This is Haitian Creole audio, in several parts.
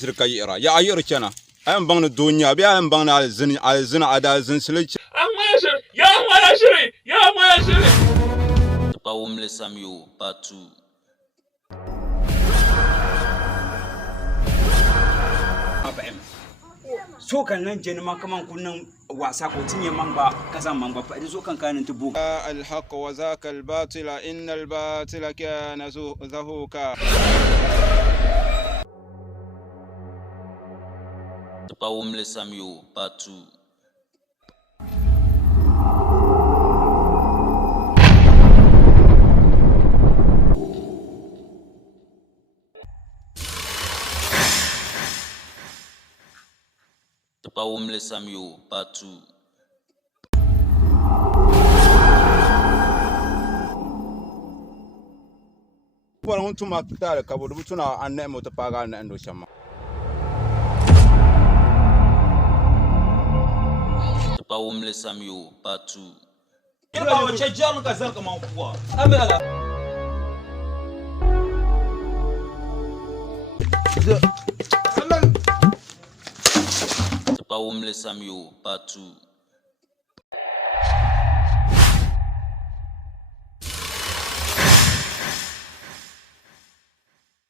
zirka yira ya ayir kena ayan bang na dunya bi ayan bang na alzin ada zin silic ya maya shiri Tupa Wumle Samyo Part 2. So kan nan je ma kaman kunnan wasa ko tinye man ba kasan man ba fa so kan kanin tubu الحق وذاك الباطل إن الباطل كان زهوكا Tupa Wumle Samyo Part 2. Tupa Wumle Samyo Part 2. wala hun tuma tare kabo du tuna anne mo ta paga na ndo shama Tupa Wumle Samyo Part 2. ba wace jan ka zan kaman kuwa Tupa Wumle Samyo Part 2.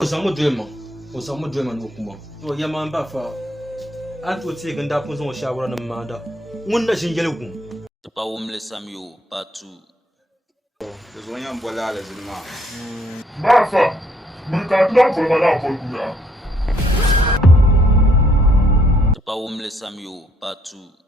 O samu drama no kuma to yamma ba fa an to ce ganda kun san shawara nan ma da mun da shin gelgu Tupa Wumle Samyo Part 2. da zo yan bola la zulma Bafa, mun ka tlan ko ma na ko kuya. Tupa Wumle Samyo Part 2.